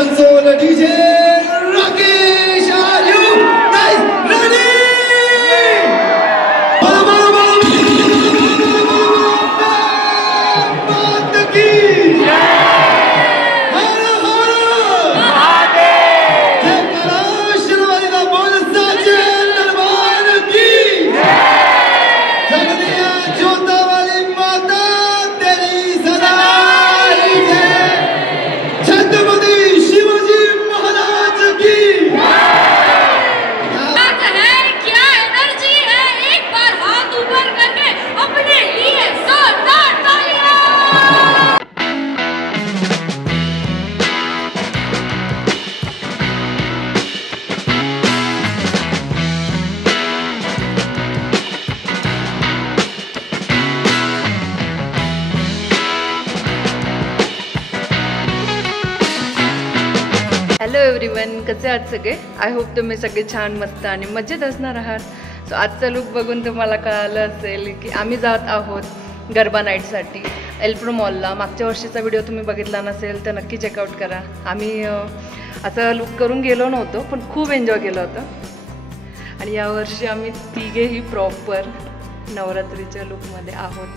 console, DJ Rakesh, are you guys ready? Hello everyone, कसे आहात सगळे? आय होप तुम्ही सगळे छान मस्त आणि मजेत असणार आहात. सो आजचा लुक बघून तुम्हाला कळालं असेल की आम्ही जात आहोत गरबा नाईटसाठी एल्प्रो मॉलला. मागच्या वर्षीचा व्हिडिओ तुम्ही बघितला नसेल तर नक्की चेकआउट करा. आम्ही असं लुक करून गेलो नव्हतो पण खूप एन्जॉय केलं होतं. आणि यावर्षी आम्ही तिघेही प्रॉपर नवरात्रीच्या लुकमध्ये आहोत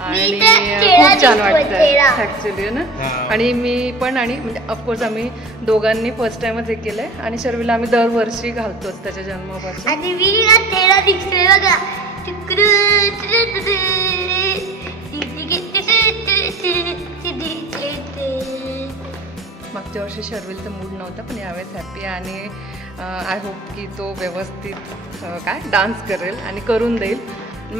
आणि खूप छान वाटतंय ॲक्च्युली ना. आणि मी पण आणि म्हणजे ऑफकोर्स आम्ही दोघांनी फर्स्ट टाइमच हे केलंय आणि शर्वीला आम्ही दरवर्षी घालतोच त्याच्या जन्मापासून. मागच्या वर्षी शर्विलचा मूड नव्हता पण यावेळेस हॅपी आणि आय होप की तो व्यवस्थित डान्स करेल आणि करून देईल.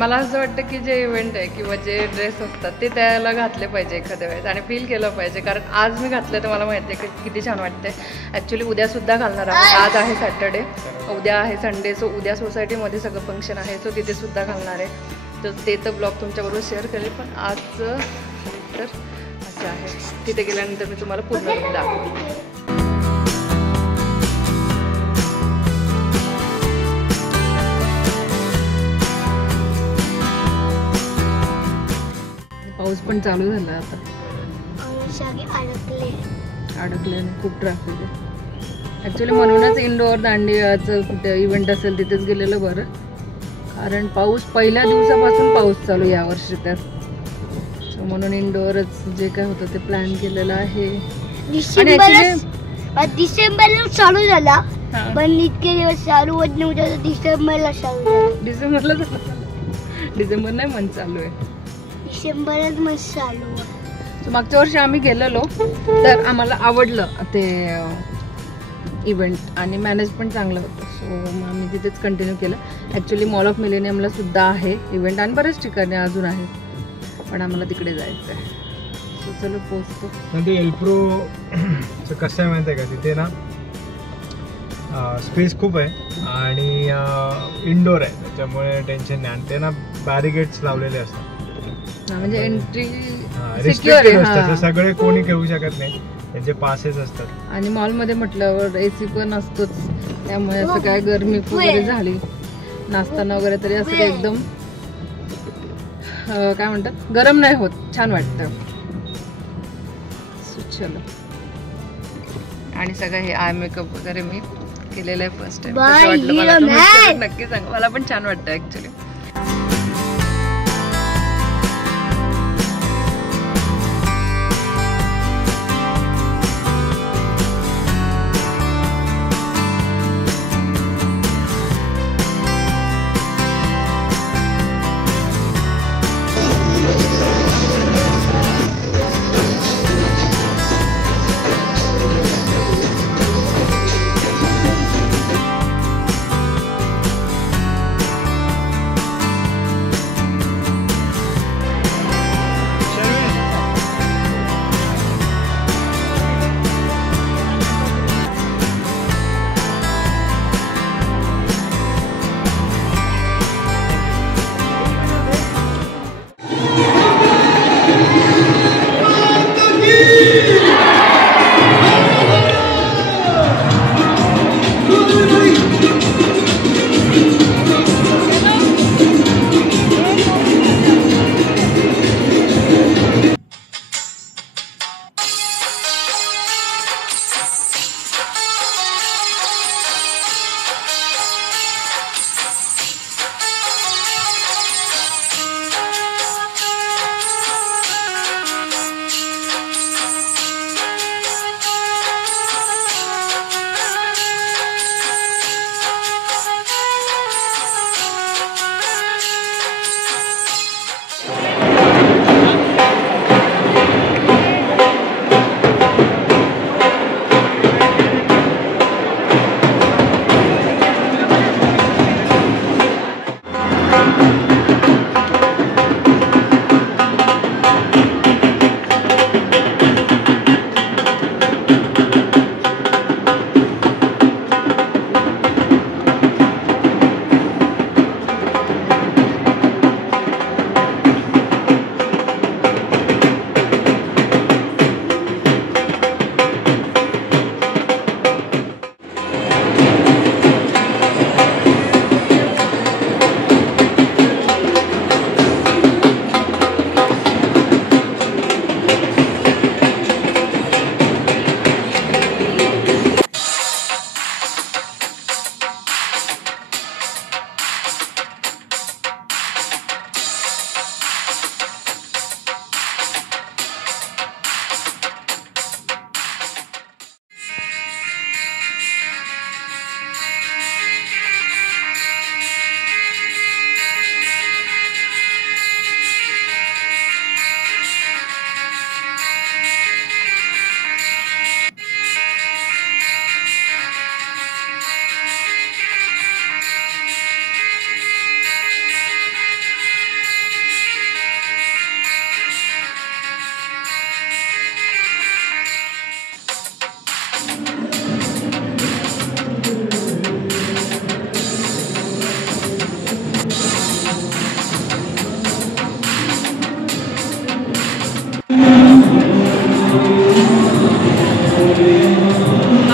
मला असं वाटतं की जे इव्हेंट आहे किंवा जे ड्रेस असतात ते त्याला घातले पाहिजे एखाद्या वेळेस आणि फील केलं पाहिजे. कारण आज मी घातलं तर मला माहिती आहे की किती छान वाटते. ॲक्च्युली उद्यासुद्धा घालणार आहोत. आज आहे सॅटर्डे, उद्या आहे संडे. सो उद्या सोसायटीमध्ये सगळं फंक्शन आहे सो तिथेसुद्धा घालणार आहे. तर ते तर ब्लॉग तुमच्याबरोबर शेअर करेल. पण आजचं तर असं आहे, तिथे गेल्यानंतर मी तुम्हाला पूर्ण दाखवते. पाऊस पण चालू झाला आता. अडकले खूप ट्रॅफिक आहे ॲक्च्युली. म्हणूनच इंडोअर दांडियाचं कुठे इव्हेंट असेल तिथेच गेलेलं बरं. कारण पाऊस पहिल्या दिवसापासून पाऊस चालू यावर्षी त्यात. सो म्हणून इंडोअरच जे काय होतं ते प्लॅन केलेलं आहे. डिसेंबरला चालू झाला पण इतके दिवस चालू होत नव्हतं. डिसेंबरला चालू झाला. डिसेंबरला डिसेंबर नाही मंथ चालू आहे. डिसेंबरच मस्त चालू. सो मागच्या वर्षी आम्ही गेलेलो तर आम्हाला आवडलं ते इव्हेंट आणि मॅनेज पण चांगलं होतं. सो मग आम्ही तिथेच कंटिन्यू केलं. ॲक्च्युली मॉल ऑफ मिलेनियमला सुद्धा आहे इव्हेंट आणि बरेच ठिकाणी अजून आहे पण आम्हाला तिकडे जायचं आहे. सो चलो पोचतो. ते एल्प्रो कसं आहे माहिती आहे का, तिथे ना स्पेस खूप आहे आणि इंडोर आहे त्याच्यामुळे टेन्शन नाही. आणि ते ना बॅरिकेड्स लावलेले असतात म्हणजे एंट्री रिस्ट्रिक्टेड असतात. सगळे कोणी घेऊ शकत नाही, त्यांचे पासेस असतात. आणि मॉलमध्ये म्हटल्यावर AC पण असतोच त्यामुळे असं काय गरमी वगैरे झाली नाचताना वगैरे तरी असं काय एकदम काय म्हणतात गरम नाही होत, छान वाटतं. चलो. आणि सगळं हे आय मेकअप वगैरे मी केलेलं आहे फर्स्ट टाइम. नक्की सांगा, मला पण छान वाटतं ऍक्च्युली.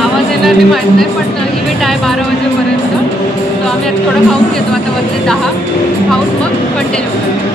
आवाज येणार नाही माहीत नाही, पण इव्हेंट आहे 12 वाजेपर्यंत. तर आम्ही आता थोडं खाऊन घेतो, आता वाजले 10. खाऊन मग कंटिन्यू करतो.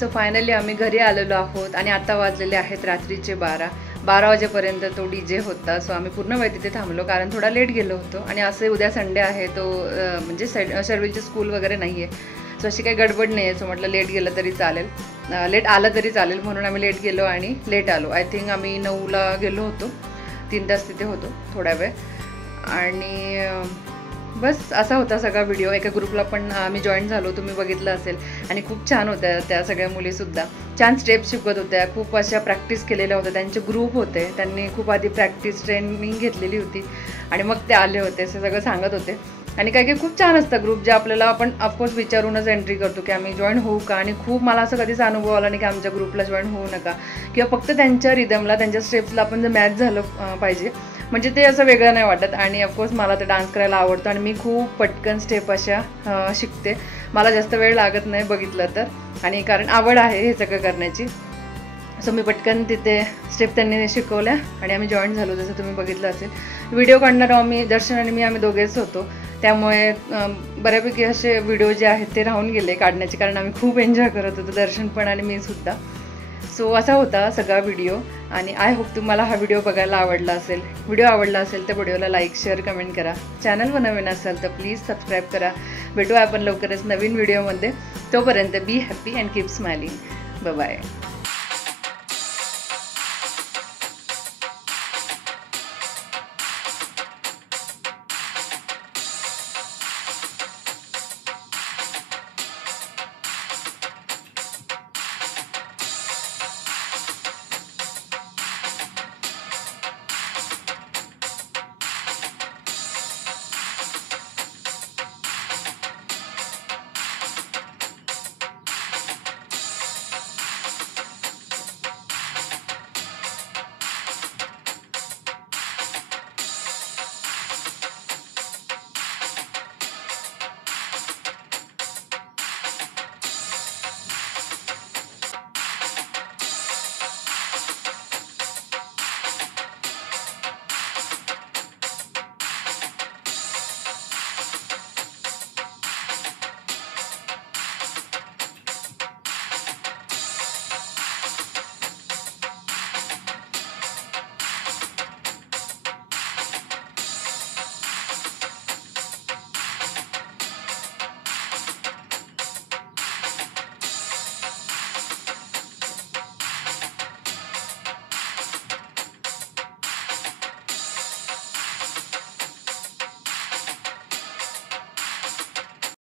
सो फायनली आम्ही घरी आलेलो आहोत आणि आता वाजलेले आहेत रात्रीचे 12 वाजेपर्यंत तो DJ होता. सो आम्ही पूर्ण वेळ तिथे थांबलो कारण थोडा लेट गेलो होतो आणि असे उद्या संडे आहे तो म्हणजे शर्विलची स्कूल वगैरे नाही आहे. सो अशी काही गडबड नाही आहे. सो म्हटलं लेट गेलं तरी चालेल, लेट आलं तरी चालेल म्हणून आम्ही लेट गेलो आणि लेट आलो. आय थिंक आम्ही 9ला गेलो होतो, 3 तास तिथे होतो थोडा वेळ. आणि बस असा होता सगळा व्हिडिओ. एका ग्रुपला पण आम्ही जॉईन झालो, तुम्ही बघितलं असेल. आणि खूप छान होत्या त्या सगळ्या मुलीसुद्धा, छान स्टेप्स शिकवत होत्या, खूप अशा प्रॅक्टिस केलेल्या होत्या. त्यांचे ग्रुप होते, त्यांनी खूप आधी प्रॅक्टिस ट्रेनिंग घेतलेली होती आणि मग ते आले होते, असं सगळं सांगत होते. आणि काही काही खूप छान असतं ग्रुप, जे आपल्याला आपण ऑफकोर्स विचारूनच एंट्री करतो की आम्ही जॉईन होऊ का. आणि खूप मला असं कधीच अनुभव आला नाही की आमच्या ग्रुपला जॉईन होऊ नका, किंवा फक्त त्यांच्या रिदमला त्यांच्या स्टेप्सला आपण जर मॅच झालं पाहिजे म्हणजे ते असं वेगळं नाही वाटत. आणि ऑफकोर्स मला ते डान्स करायला आवडतं आणि मी खूप पटकन स्टेप अशा शिकते, मला जास्त वेळ लागत नाही बघितलं तर. आणि कारण आवड आहे हे सगळं करण्याची. सो मी पटकन तिथे स्टेप त्यांनी शिकवल्या आणि आम्ही जॉईन झालो, जसं तुम्ही बघितलं असेल. व्हिडिओ काढणार आम्ही, दर्शन आणि मी, आम्ही दोघेच होतो. त्यामुळे बऱ्यापैकी असे व्हिडिओ जे आहेत ते राहून गेले काढण्याचे, कारण आम्ही खूप एन्जॉय करत होतो, दर्शन पण आणि मी सुद्धा. सो असा होता सगळा व्हिडिओ. आणि आय होप तुम्हाला हा व्हिडिओ बघायला आवडला असेल. व्हिडिओ आवडला असेल तर व्हिडिओला लाईक, शेअर, कमेंट करा. चॅनलवर नवीन असाल तर प्लीज सबस्क्राईब करा. भेटूया आपण लवकरच नवीन व्हिडिओमध्ये. तोपर्यंत be happy and keep smiling. Bye bye.